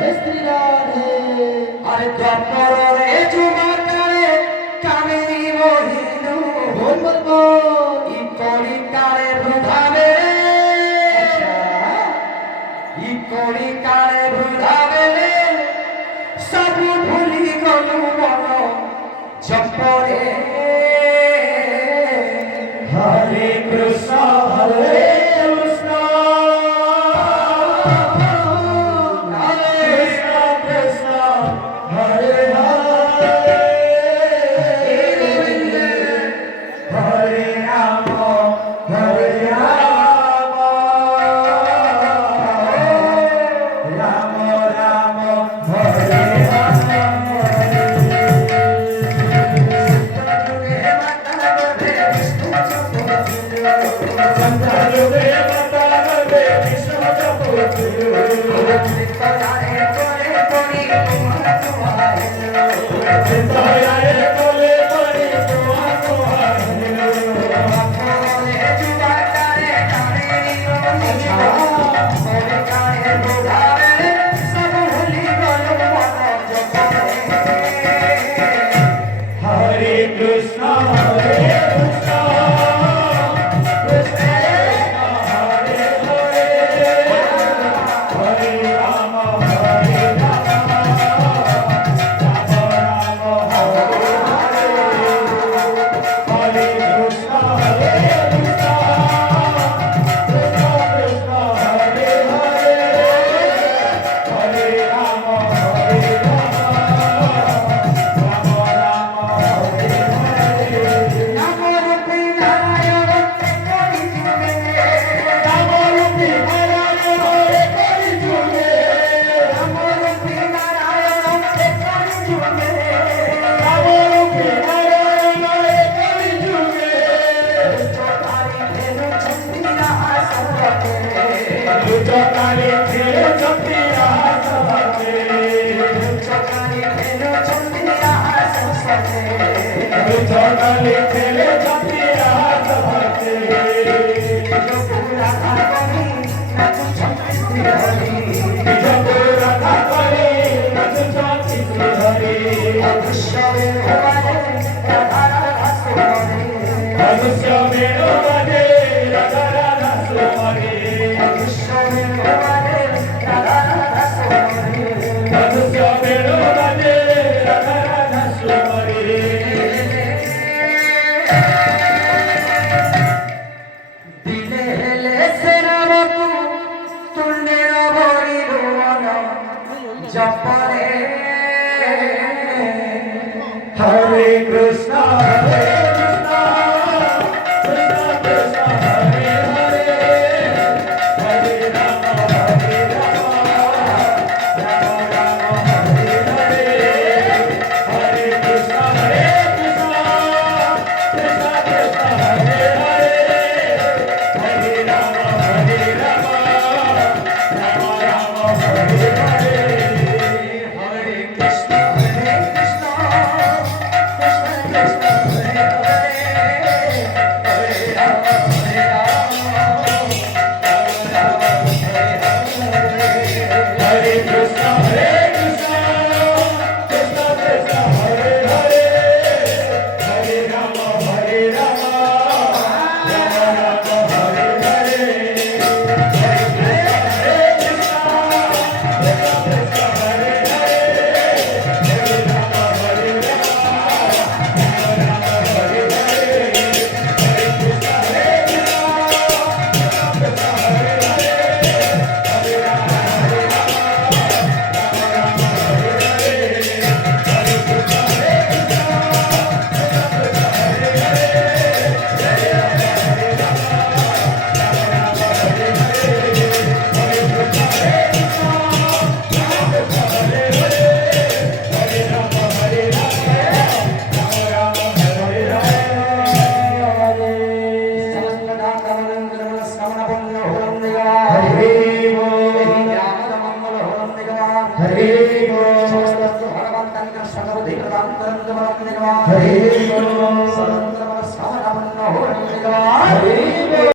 जय श्री राधे। अरे द्वापरे जुमाकारे कामेरी मोहिनु बोल बोल बोल। ई कोड़ी काले रुधावे ई कोड़ी काले रुधावे सब भूली गलु मन जपरे हरे कृष्ण हरे कृष्ण कृष्ण कृष्ण हरे हरे हरे राम हरे राम राम राम हरे हरे। हरे कृष्ण हरे कृष्ण कृष्ण हरे हरे हरे राम हरे राम राम हरे हरे हरे कृष्ण हरे कृष्ण कृष्ण कृष्ण हरे हरे हरे राम हरे राम हरे कृष्ण हरे कृष्ण कृष्ण कृष्ण हरे हरे हरे राम राम राम हरे हरे हरे कृष्ण हरे कृष्ण कृष्ण कृष्ण हरे हरे हरे राम राम राम हरे हरे हरे कृष्ण हरे कृष्ण हरे